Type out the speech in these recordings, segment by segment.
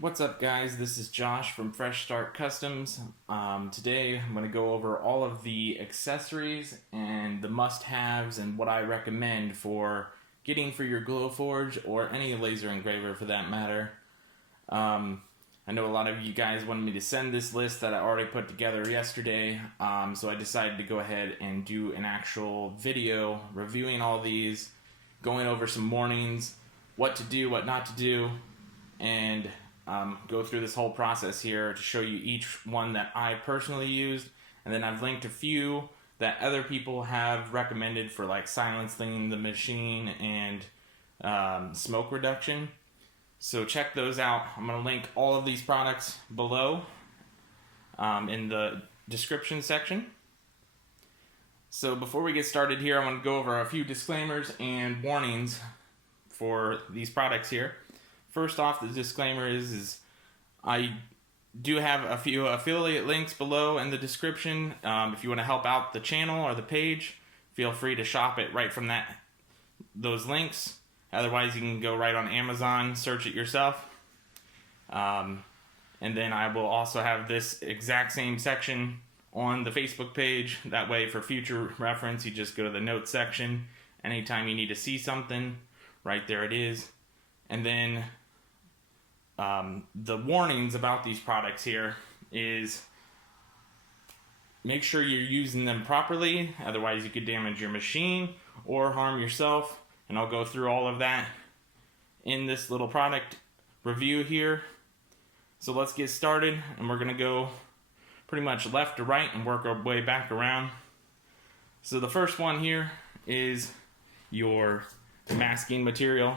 What's up, guys? This is Josh from Fresh Start Customs. Today I'm going to go over all of the accessories and the must-haves and what I recommend for getting for your Glowforge or any laser engraver for that matter. I know a lot of you guys wanted me to send this list that I already put together yesterday, so I decided to go ahead and do an actual video reviewing all these, going over some warnings, what to do, what not to do, and go through this whole process here to show you each one that I personally used, and then I've linked a few that other people have recommended for like silencing the machine and smoke reduction. So check those out. I'm going to link all of these products below in the description section. So before we get started here, I want to go over a few disclaimers and warnings for these products here. First off, the disclaimer is I do have a few affiliate links below in the description. If you want to help out the channel or the page, feel free to shop it right from those links. Otherwise, you can go right on Amazon, search it yourself. And then I will also have this exact same section on the Facebook page. That way, for future reference, you just go to the notes section. Anytime you need to see something, right there it is. And then the warnings about these products here is make sure you're using them properly, otherwise you could damage your machine or harm yourself, and I'll go through all of that in this little product review here. So let's get started, and we're going to go pretty much left to right and work our way back around. So the first one here is your masking material.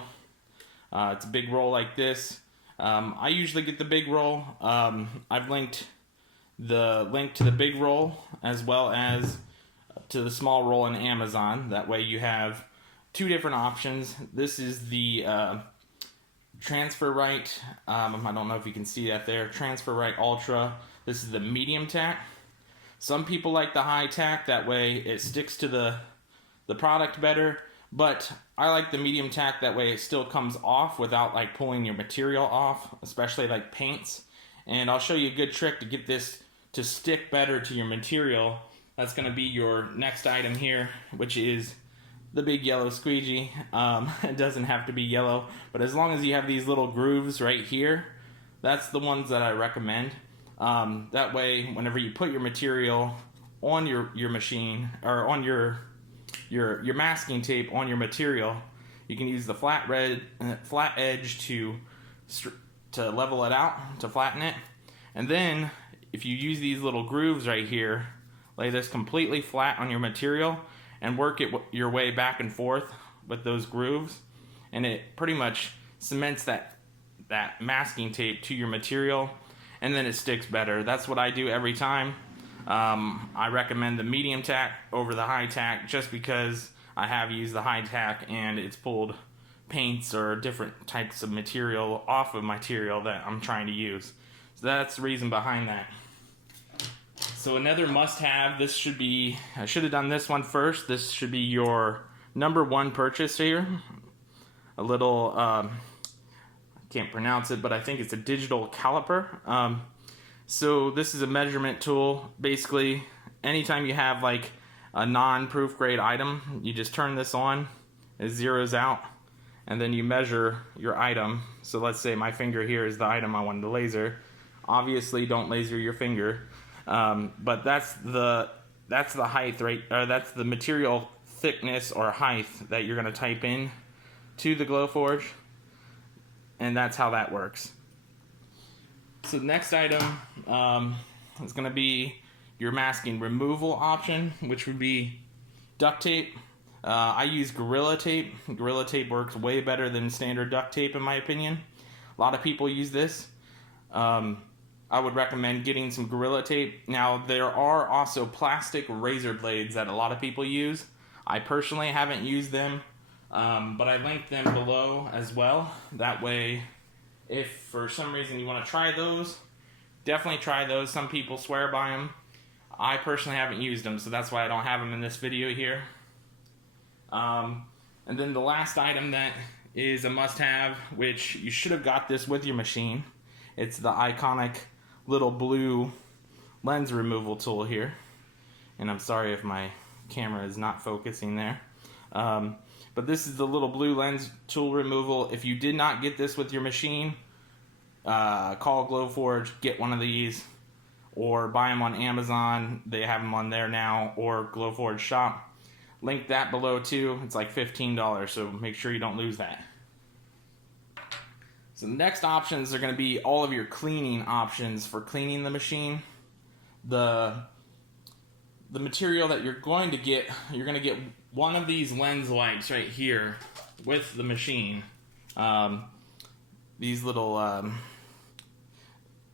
It's a big roll like this. I usually get the big roll. I've linked the link to the big roll as well as to the small roll in Amazon. That way you have two different options. This is the Transfer Right. I don't know if you can see that there. Transfer Right Ultra. This is the medium tack. Some people like the high tack. That way it sticks to the product better. But I like the medium tack, that way it still comes off without like pulling your material off, especially like paints. And I'll show you a good trick to get this to stick better to your material. That's going to be your next item here, which is the big yellow squeegee. It doesn't have to be yellow, but as long as you have these little grooves right here, that's the ones that I recommend. That way, whenever you put your material on your machine, or on your masking tape on your material, you can use the flat edge to level it out, to flatten it. And then if you use these little grooves right here, lay this completely flat on your material and work it your way back and forth with those grooves, and it pretty much cements that masking tape to your material, and then it sticks better. That's what I do every time. I recommend the medium tack over the high tack just because I have used the high tack and it's pulled paints or different types of material off of material that I'm trying to use. So that's the reason behind that. So another must-have, this should be, I should have done this one first. This should be your number one purchase here. A little, I can't pronounce it, but I think it's a digital caliper. So this is a measurement tool. Basically, anytime you have like a non-proof grade item, you just turn this on, it zeroes out, and then you measure your item. So let's say my finger here is the item I wanted to laser. Obviously, don't laser your finger, but that's the height, right? Or that's the material thickness or height that you're going to type in to the Glowforge, and that's how that works. So the next item is going to be your masking removal option, which would be duct tape. I use Gorilla Tape. Gorilla Tape works way better than standard duct tape in my opinion. A lot of people use this. I would recommend getting some Gorilla Tape. Now there are also plastic razor blades that a lot of people use. I personally haven't used them, but I linked them below as well. That way, if for some reason you want to try those, definitely try those. Some people swear by them. I personally haven't used them, so that's why I don't have them in this video here. And then the last item that is a must-have, which you should have got this with your machine, It's the iconic little blue lens removal tool here. And I'm sorry if my camera is not focusing there. But this is the little blue lens tool removal. If you did not get this with your machine, call Glowforge, get one of these, or buy them on Amazon. They have them on there now, or Glowforge shop. Link that below too. It's like $15, so make sure you don't lose that. So the next options are going to be all of your cleaning options for cleaning the machine. The material that you're going to get one of these lens wipes right here with the machine. These little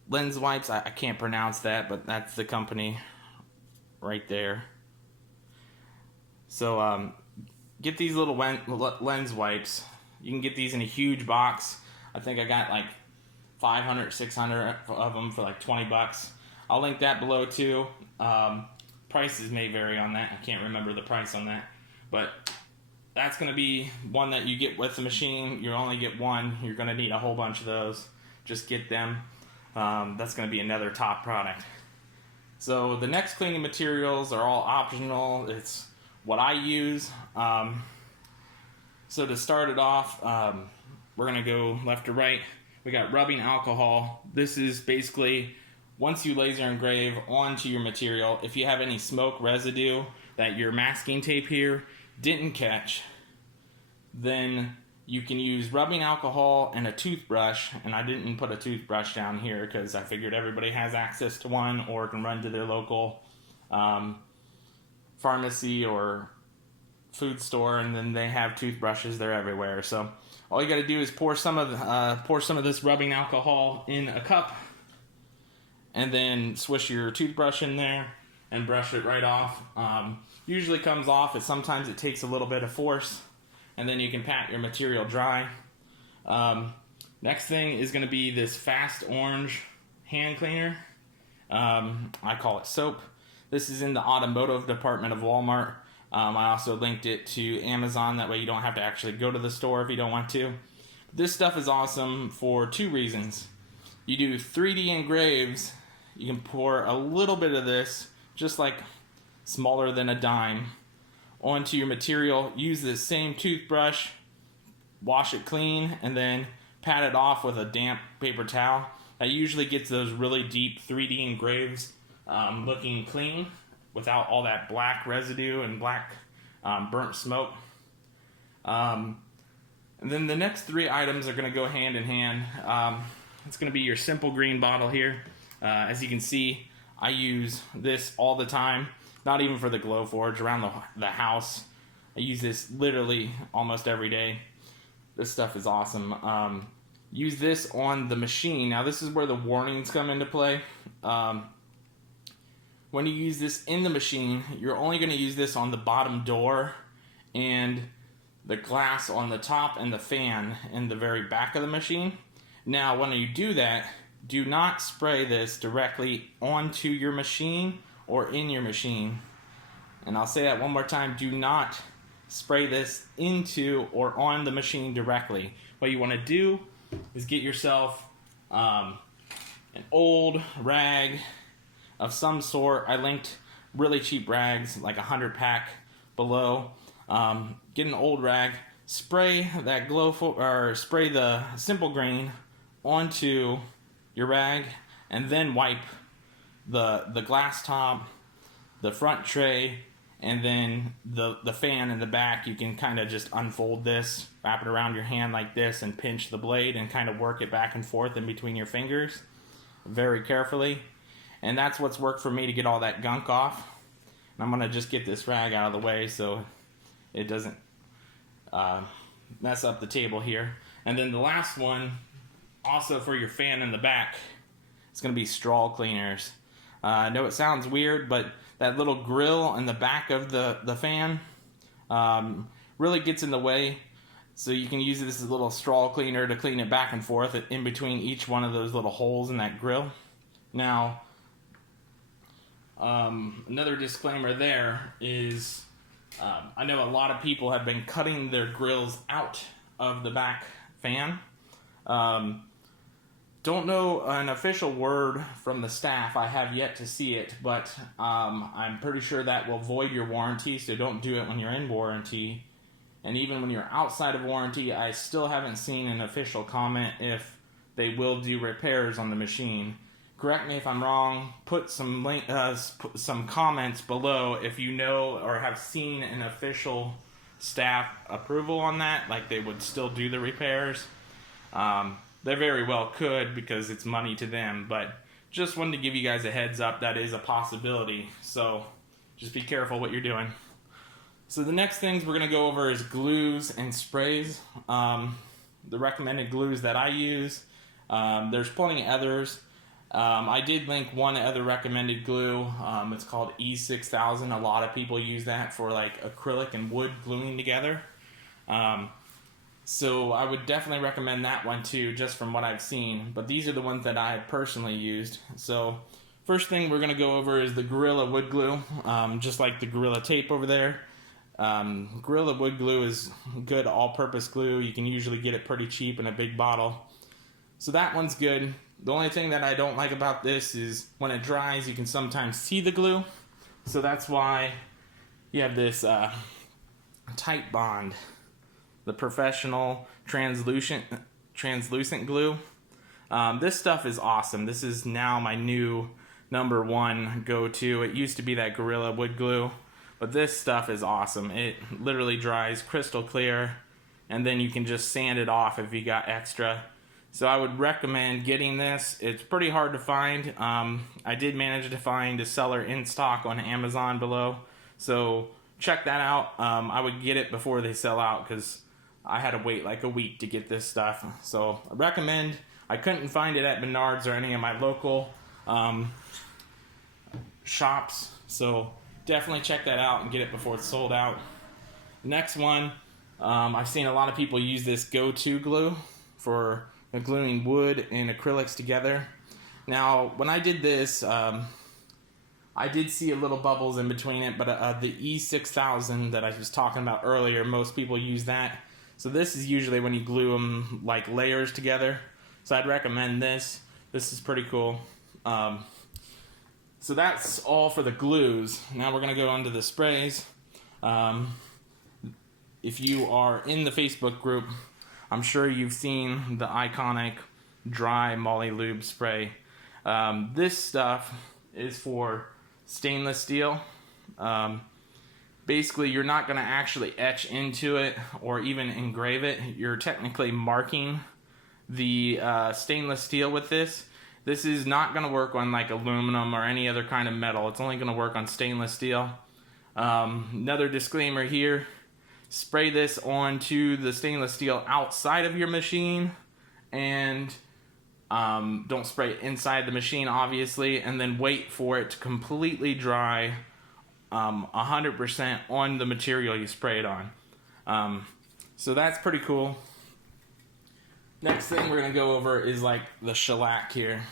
lens wipes, I can't pronounce that, but that's the company right there. So get these little lens wipes. You can get these in a huge box. I think I got like 500, 600 of them for like 20 bucks. I'll link that below too. Prices may vary on that. I can't remember the price on that. But that's going to be one that you get with the machine. You only get one. You're going to need a whole bunch of those. Just get them. That's going to be another top product. So the next cleaning materials are all optional. It's what I use. So to start it off, we're going to go left to right. We got rubbing alcohol. This is basically once you laser engrave onto your material, if you have any smoke residue that your masking tape here didn't catch, then you can use rubbing alcohol and a toothbrush. And I didn't put a toothbrush down here because I figured everybody has access to one or can run to their local pharmacy or food store, and then they have toothbrushes. They're everywhere. So all you got to do is pour some of this rubbing alcohol in a cup, and then swish your toothbrush in there and brush it right off. Usually comes off. Sometimes it takes a little bit of force, and then you can pat your material dry. Next thing is going to be this fast orange hand cleaner. I call it soap. This is in the automotive department of Walmart. I also linked it to Amazon. That way you don't have to actually go to the store if you don't want to. This stuff is awesome for two reasons. You do 3D engraves. You can pour a little bit of this, just like smaller than a dime, onto your material. Use the same toothbrush, wash it clean, and then pat it off with a damp paper towel. That usually gets those really deep 3D engraves looking clean without all that black residue and black burnt smoke. And then the next three items are going to go hand in hand. It's going to be your simple green bottle here. As you can see, I use this all the time. Not even for the Glowforge, around the house. I use this literally almost every day. This stuff is awesome. Use this on the machine. Now this is where the warnings come into play. When you use this in the machine, you're only going to use this on the bottom door and the glass on the top and the fan in the very back of the machine. Now when you do that, do not spray this directly onto your machine or in your machine. And I'll say that one more time. Do not spray this into or on the machine directly. What you want to do is get yourself an old rag of some sort. I linked really cheap rags, like 100-pack below. Get an old rag, spray that spray the simple green onto your rag, and then wipe the glass top, the front tray, and then the fan in the back. You can kind of just unfold this, wrap it around your hand like this, and pinch the blade and kind of work it back and forth in between your fingers very carefully. And that's what's worked for me to get all that gunk off. And I'm going to just get this rag out of the way so it doesn't mess up the table here. And then the last one, also for your fan in the back, it's going to be straw cleaners. I know it sounds weird, but that little grill in the back of the fan really gets in the way. So you can use this as a little straw cleaner to clean it back and forth in between each one of those little holes in that grill. Now, another disclaimer there is I know a lot of people have been cutting their grills out of the back fan. Don't don't know an official word from the staff. I have yet to see it, but I'm pretty sure that will void your warranty, so don't do it when you're in warranty. And even when you're outside of warranty, I still haven't seen an official comment if they will do repairs on the machine. Correct me if I'm wrong. Put some some comments below if you know or have seen an official staff approval on that, like they would still do the repairs. They very well could because it's money to them, but just wanted to give you guys a heads up that is a possibility. So just be careful what you're doing. So the next things we're going to go over is glues and sprays. The recommended glues that I use. There's plenty of others. I did link one other recommended glue. It's called E6000. A lot of people use that for like acrylic and wood gluing together. So I would definitely recommend that one too, just from what I've seen. But these are the ones that I have personally used. So first thing we're going to go over is the Gorilla Wood Glue, just like the Gorilla Tape over there. Gorilla Wood Glue is good all-purpose glue. You can usually get it pretty cheap in a big bottle. So that one's good. The only thing that I don't like about this is when it dries, you can sometimes see the glue. So that's why you have this Tight Bond, the professional translucent glue. This stuff is awesome. This is now my new #1 go-to. It used to be that Gorilla Wood Glue, but this stuff is awesome. It literally dries crystal clear, and then you can just sand it off if you got extra. So I would recommend getting this. It's pretty hard to find. I did manage to find a seller in stock on Amazon below, so check that out. I would get it before they sell out because I had to wait like a week to get this stuff. So I recommend. I couldn't find it at Menards or any of my local shops, so definitely check that out and get it before it's sold out. Next one, I've seen a lot of people use this go-to glue for gluing wood and acrylics together. Now, when I did this, I did see a little bubbles in between it, but the E6000 that I was talking about earlier, most people use that. So this is usually when you glue them like layers together. So I'd recommend this. This is pretty cool. So that's all for the glues. Now we're going to go on to the sprays. If you are in the Facebook group, I'm sure you've seen the iconic dry Moly Lube Spray. This stuff is for stainless steel. Basically, you're not going to actually etch into it or even engrave it. You're technically marking the stainless steel with this. This is not going to work on like aluminum or any other kind of metal. It's only going to work on stainless steel. Another disclaimer here. Spray this onto the stainless steel outside of your machine, and don't spray it inside the machine, obviously, and then wait for it to completely dry 100% on the material you spray it on. So that's pretty cool. Next thing we're going to go over is like the shellac here.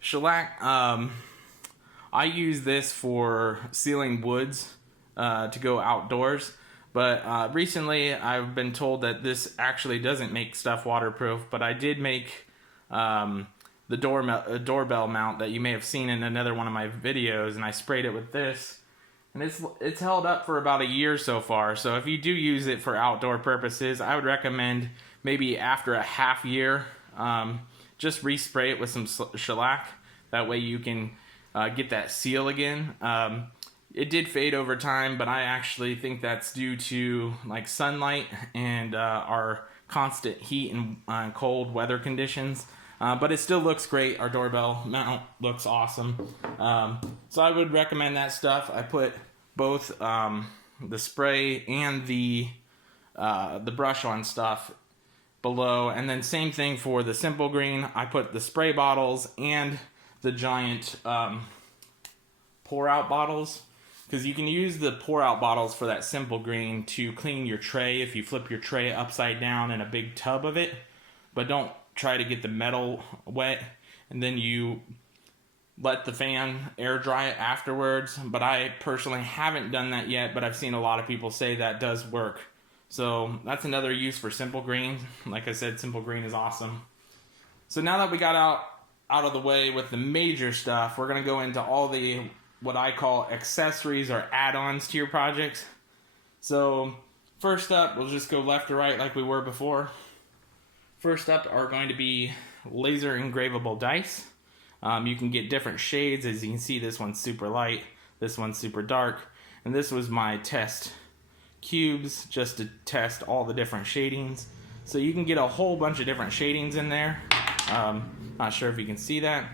Shellac, I use this for sealing woods to go outdoors. But recently, I've been told that this actually doesn't make stuff waterproof. But I did make the doorbell mount that you may have seen in another one of my videos, and I sprayed it with this, and it's held up for about a year so far. So if you do use it for outdoor purposes, I would recommend maybe after a half year, just respray it with some shellac. That way you can get that seal again. It did fade over time, but I actually think that's due to like sunlight and our constant heat and cold weather conditions. But it still looks great. Our doorbell mount looks awesome. So I would recommend that stuff. I put both the spray and the brush on stuff below. And then same thing for the Simple Green. I put the spray bottles and the giant pour out bottles. Because you can use the pour-out bottles for that Simple Green to clean your tray if you flip your tray upside down in a big tub of it. But don't try to get the metal wet, and then you let the fan air dry it afterwards. But I personally haven't done that yet, but I've seen a lot of people say that does work. So that's another use for Simple Green. Like I said, Simple Green is awesome. So now that we got out of the way with the major stuff, we're going to go into all the what I call accessories or add-ons to your projects. So first up, we'll just go left to right like we were before. First up are going to be laser engravable dice. You can get different shades. As you can see, this one's super light, this one's super dark, and this was my test cubes just to test all the different shadings. So you can get a whole bunch of different shadings in there. Not sure if you can see that,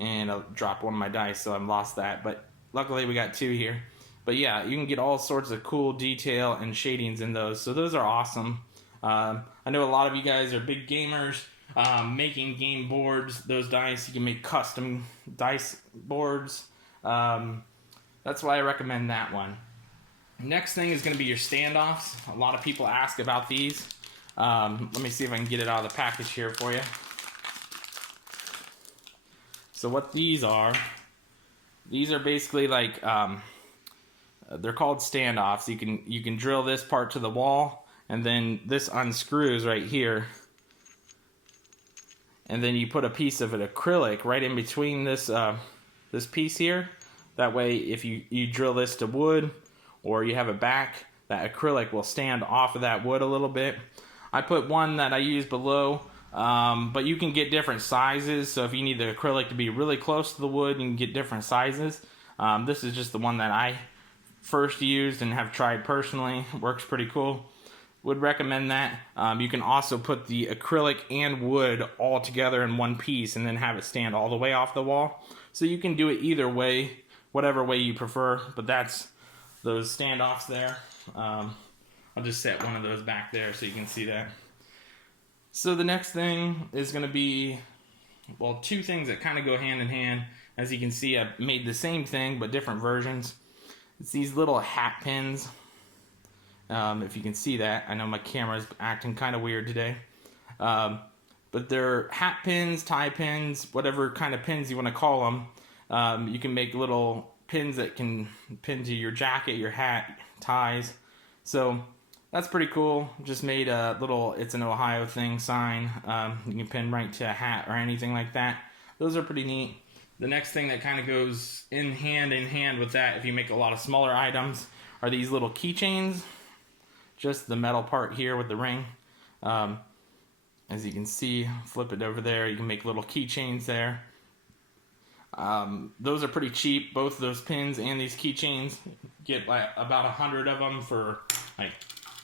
and I'll drop one of my dice, so I've lost that, but luckily we got two here. But yeah, you can get all sorts of cool detail and shadings in those, so those are awesome. I know a lot of you guys are big gamers, making game boards. Those dice, you can make custom dice boards. That's why I recommend that one. Next thing is going to be your standoffs. A lot of people ask about these. Let me see if I can get it out of the package here for you. So what these are basically like, they're called standoffs. You can drill this part to the wall, and then this unscrews right here. And then you put a piece of an acrylic right in between this piece here. That way, if you drill this to wood, or you have a back, that acrylic will stand off of that wood a little bit. I put one that I use below, but you can get different sizes. So if you need the acrylic to be really close to the wood, you can get different sizes. This is just the one that I first used and have tried personally. Works pretty cool. Would recommend that. You can also put the acrylic and wood all together in one piece and then have it stand all the way off the wall. So you can do it either way, whatever way you prefer, but that's those standoffs there. I'll just set one of those back there so you can see that. So the next thing is going to be, well, two things that kind of go hand in hand. As you can see, I've made the same thing but different versions. It's these little hat pins. If you can see that, I know my camera's acting kind of weird today. But they're hat pins, tie pins, whatever kind of pins you want to call them. You can make little pins that can pin to your jacket, your hat, ties. So that's pretty cool. Just made a little, it's an Ohio thing sign. You can pin right to a hat or anything like that. Those are pretty neat. The next thing that kind of goes in hand with that, if you make a lot of smaller items, are these little keychains. Just the metal part here with the ring. As you can see, flip it over there, you can make little keychains there. Those are pretty cheap, both of those pins and these keychains. Get like about 100 of them for like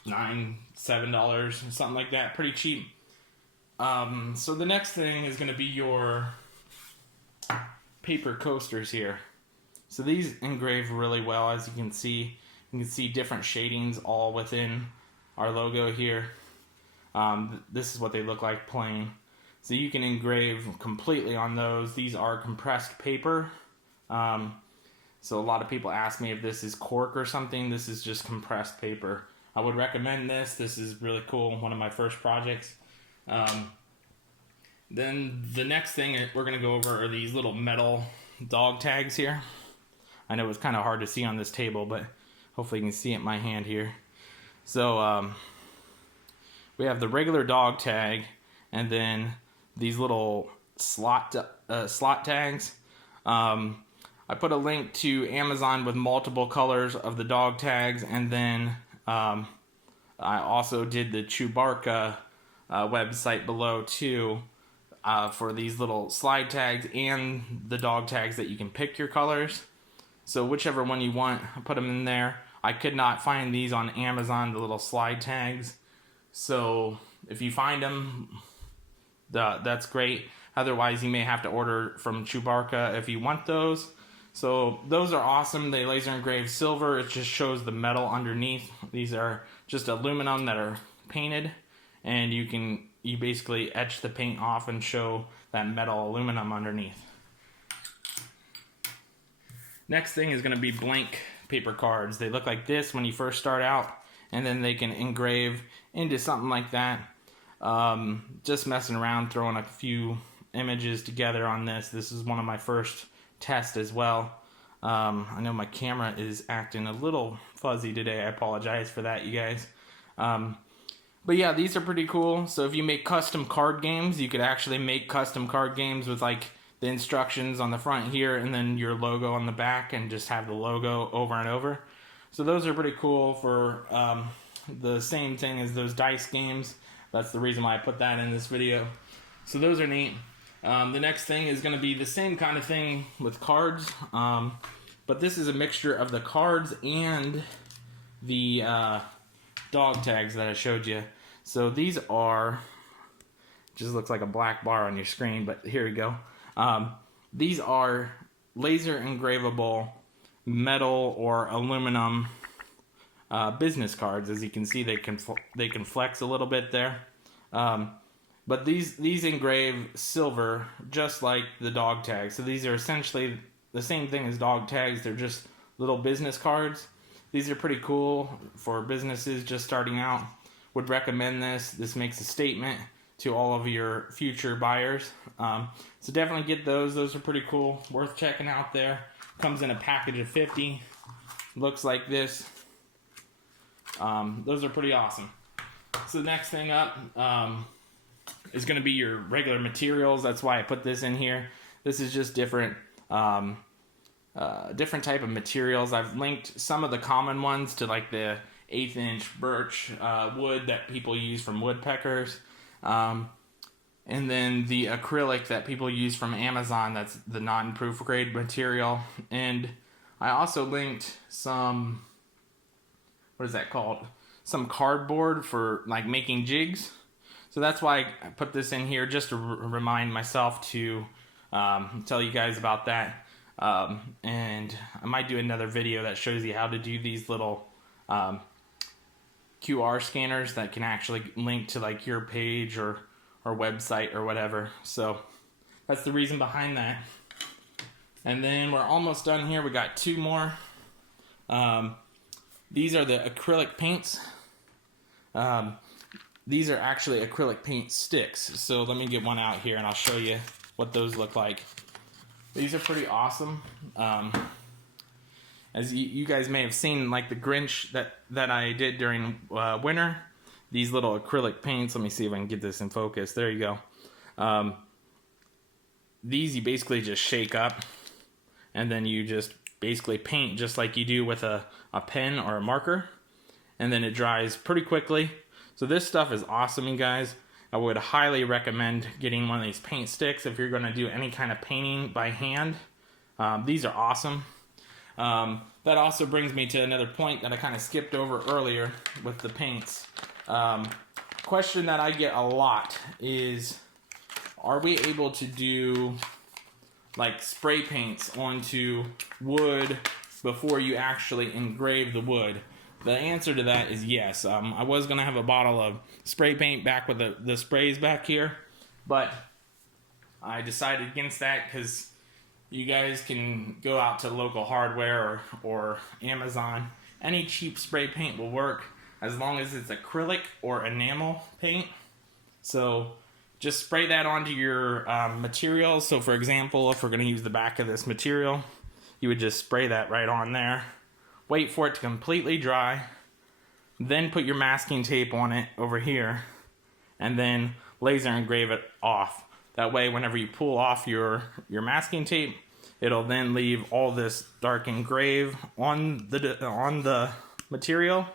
$7, something like that. Pretty cheap. So the next thing is going to be your paper coasters here. So these engrave really well, as you can see. You can see different shadings all within our logo here. This is what they look like plain. So you can engrave completely on those. These are compressed paper. So a lot of people ask me if this is cork or something. This is just compressed paper. I would recommend this. This is really cool. One of my first projects. Then the next thing we're going to go over are these little metal dog tags here. I know it's kind of hard to see on this table, but hopefully you can see it in my hand here. So we have the regular dog tag, and then these little slot tags. I put a link to Amazon with multiple colors of the dog tags, and then I also did the Chewbacca website below too, for these little slide tags and the dog tags that you can pick your colors. So whichever one you want, I put them in there. I could not find these on Amazon, the little slide tags. So if you find them, that's great. Otherwise, you may have to order from Chewbacca if you want those. So those are awesome. They laser engrave silver. It just shows the metal underneath. These are just aluminum that are painted, and you basically etch the paint off and show that metal aluminum underneath. Next thing is going to be blank paper cards. They look like this when you first start out, and then they can engrave into something like that. Just messing around, throwing a few images together on this. This is one of my first tests as well. I know my camera is acting a little fuzzy today. I apologize for that, you guys. But yeah, these are pretty cool. So if you make custom card games, you could actually make custom card games with like the instructions on the front here and then your logo on the back and just have the logo over and over. So those are pretty cool for the same thing as those dice games. That's the reason why I put that in this video. So those are neat. The next thing is going to be the same kind of thing with cards. But this is a mixture of the cards and the dog tags that I showed you. So these are, just looks like a black bar on your screen, but here we go. These are laser engravable metal or aluminum business cards. As you can see, they can flex a little bit there. But these engrave silver just like the dog tags. So these are essentially the same thing as dog tags. They're just little business cards. These are pretty cool for businesses just starting out. Would recommend this. This makes a statement to all of your future buyers. So definitely get those. Those are pretty cool. Worth checking out there. Comes in a package of 50. Looks like this. Those are pretty awesome. So the next thing up is going to be your regular materials. That's why I put this in here. This is just different different type of materials. I've linked some of the common ones to like the 1/8 inch birch wood that people use from woodpeckers. And then the acrylic that people use from Amazon, that's the non-proof grade material. And I also linked some, what is that called? Some cardboard for like making jigs. So that's why I put this in here, just to remind myself to tell you guys about that. And I might do another video that shows you how to do these little QR scanners that can actually link to like your page or website or whatever. So that's the reason behind that. And then we're almost done here. We got 2 more. These are the acrylic paints. These are actually acrylic paint sticks. So let me get one out here and I'll show you what those look like. These are pretty awesome. As you guys may have seen, like the Grinch that I did during winter, these little acrylic paints. Let me see if I can get this in focus. There you go. These you basically just shake up, and then you just basically paint just like you do with a pen or a marker, and then it dries pretty quickly. So this stuff is awesome, you guys. I would highly recommend getting one of these paint sticks if you're going to do any kind of painting by hand. These are awesome. That also brings me to another point that I kind of skipped over earlier with the paints. Question that I get a lot is, are we able to do like spray paints onto wood before you actually engrave the wood? The answer to that is yes. I was going to have a bottle of spray paint back with the sprays back here, but I decided against that because you guys can go out to local hardware or Amazon. Any cheap spray paint will work as long as it's acrylic or enamel paint. So just spray that onto your material. So for example, if we're going to use the back of this material, you would just spray that right on there. Wait for it to completely dry. Then put your masking tape on it over here. And then laser engrave it off. That way, whenever you pull off your masking tape, it'll then leave all this dark engrave on the material,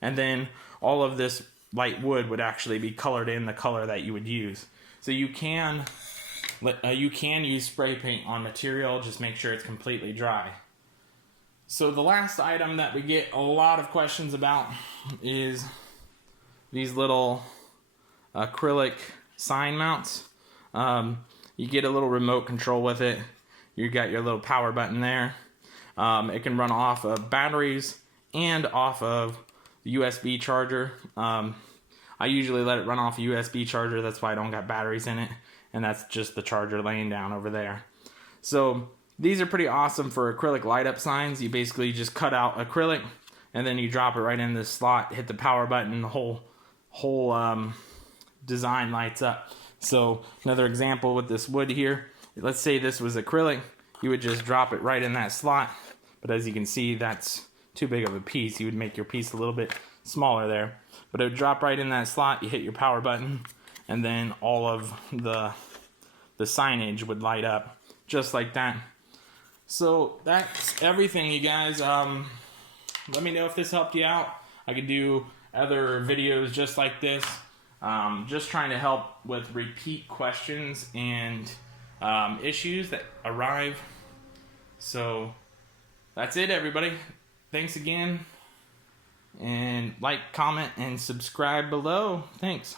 and then all of this light wood would actually be colored in the color that you would use. So you can use spray paint on material, just make sure it's completely dry. So the last item that we get a lot of questions about is these little acrylic sign mounts. You get a little remote control with it. You got your little power button there. It can run off of batteries and off of the USB charger. I usually let it run off a USB charger. That's why I don't got batteries in it. And that's just the charger laying down over there. So these are pretty awesome for acrylic light up signs. You basically just cut out acrylic and then you drop it right in this slot, hit the power button, the whole design lights up. So another example with this wood here, let's say this was acrylic, you would just drop it right in that slot. But as you can see, that's too big of a piece. You would make your piece a little bit smaller there. But it would drop right in that slot. You hit your power button, and then all of the signage would light up just like that. So that's everything, you guys. Let me know if this helped you out. I could do other videos just like this. Just trying to help with repeat questions and issues that arrive. So that's it, everybody. Thanks again. And like, comment, and subscribe below. Thanks.